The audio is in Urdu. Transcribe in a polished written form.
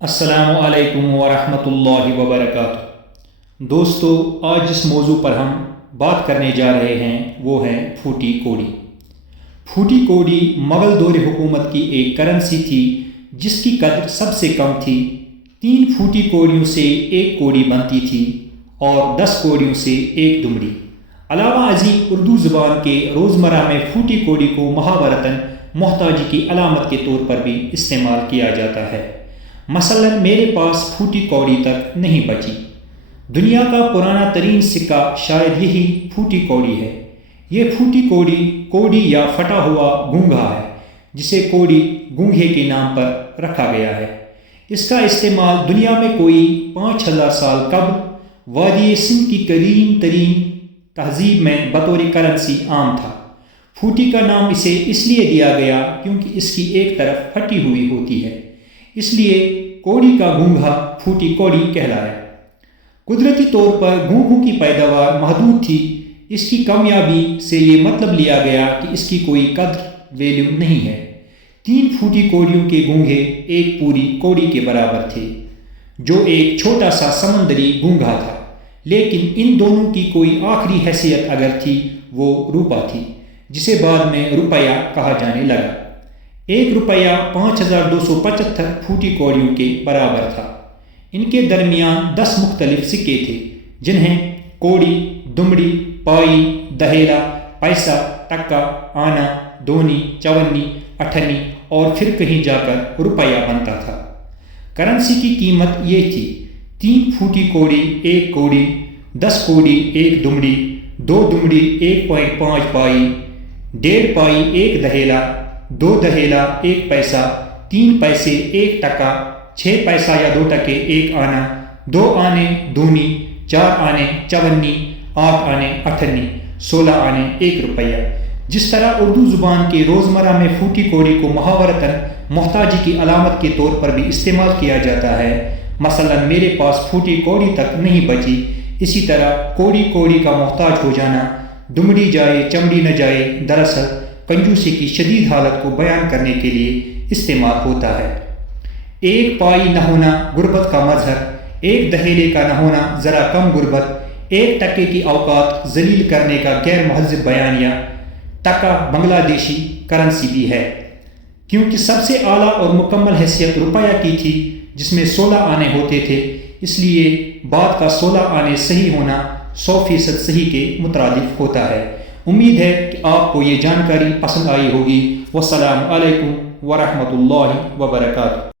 السلام علیکم ورحمۃ اللہ وبرکاتہ۔ دوستو، آج جس موضوع پر ہم بات کرنے جا رہے ہیں وہ ہے پھوٹی کوڑی۔ پھوٹی کوڑی مغل دور حکومت کی ایک کرنسی تھی جس کی قدر سب سے کم تھی۔ 3 پھوٹی کوڑیوں سے 1 کوڑی بنتی تھی اور 10 کوڑیوں سے 1 دمڑی۔ علاوہ ازیں اردو زبان کے روزمرہ میں پھوٹی کوڑی کو محاورتاً محتاجی کی علامت کے طور پر بھی استعمال کیا جاتا ہے۔ مثلاً میرے پاس پھوٹی کوڑی تک نہیں بچی۔ دنیا کا پرانا ترین سکہ شاید یہی پھوٹی کوڑی ہے۔ یہ پھوٹی کوڑی یا پھٹا ہوا گونگھا ہے جسے کوڑی گونگھے کے نام پر رکھا گیا ہے۔ اس کا استعمال دنیا میں کوئی 5000 سال قبل وادی سندھ کی قدیم ترین تہذیب میں بطور کرنسی عام تھا۔ پھوٹی کا نام اسے اس لیے دیا گیا کیونکہ اس کی ایک طرف پھٹی ہوئی ہوتی ہے، اس لیے کوڑی کا گونگھا پھوٹی کوڑی کہلایا۔ قدرتی طور پر گونگھوں کی پیداوار محدود تھی۔ اس کی کمیابی سے یہ مطلب لیا گیا کہ اس کی کوئی قدر ویلیو نہیں ہے۔ 3 پھوٹی کوڑیوں کے گونگھے ایک پوری کوڑی کے برابر تھے، جو ایک چھوٹا سا سمندری گونگھا تھا، لیکن ان دونوں کی کوئی آخری حیثیت اگر تھی وہ روپا تھی، جسے بعد میں روپیہ کہا جانے لگا۔ 1 روپیہ 5275 پھوٹی کوڑیوں کے برابر تھا۔ ان کے درمیان 10 مختلف سکے تھے جنہیں کوڑی، دمڑی، پائی، دہیلا، پیسہ، ٹکا، آنا، دونی، چونی، اٹھنی اور پھر کہیں جا کر روپیہ بنتا تھا۔ کرنسی کی قیمت یہ تھی: 3 پھوٹی کوڑی 1 کوڑی، 10 کوڑی 1 دمڑی، 2 دمڑی 1.5 پائی، 1.5 پائی 1 دہیلا، 2 دہیلا 1 پیسہ، 3 پیسے 1 ٹکا، 6 پیسہ یا 2 ٹکے 1 آنا، 2 آنے دونی، 4 آنے چونی، 8 آنے اٹھنی، 16 آنے 1 روپیہ۔ جس طرح اردو زبان کے روزمرہ میں پھوٹی کوڑی کو محاورتاً محتاجی کی علامت کے طور پر بھی استعمال کیا جاتا ہے، مثلاً میرے پاس پھوٹی کوڑی تک نہیں بچی، اسی طرح کوڑی کا محتاج ہو جانا، دمڑی جائے چمڑی نہ جائے، دراصل کنجوسی کی شدید حالت کو بیان کرنے کے لیے استعمال ہوتا ہے۔ 1 پائی نہ ہونا غربت کا مظہر، 1 دہیلے کا نہ ہونا ذرا کم غربت، 1 ٹکے کی اوقات ذلیل کرنے کا غیر مہذب بیانیہ۔ ٹکا بنگلہ دیشی کرنسی بھی ہے، کیونکہ سب سے اعلیٰ اور مکمل حیثیت روپیہ کی تھی جس میں 16 آنے ہوتے تھے، اس لیے بعد کا 16 آنے صحیح ہونا 100% صحیح کے مترادف ہوتا ہے۔ امید ہے کہ آپ کو یہ جانکاری پسند آئی ہوگی۔ والسلام علیکم ورحمۃ اللہ وبرکاتہ۔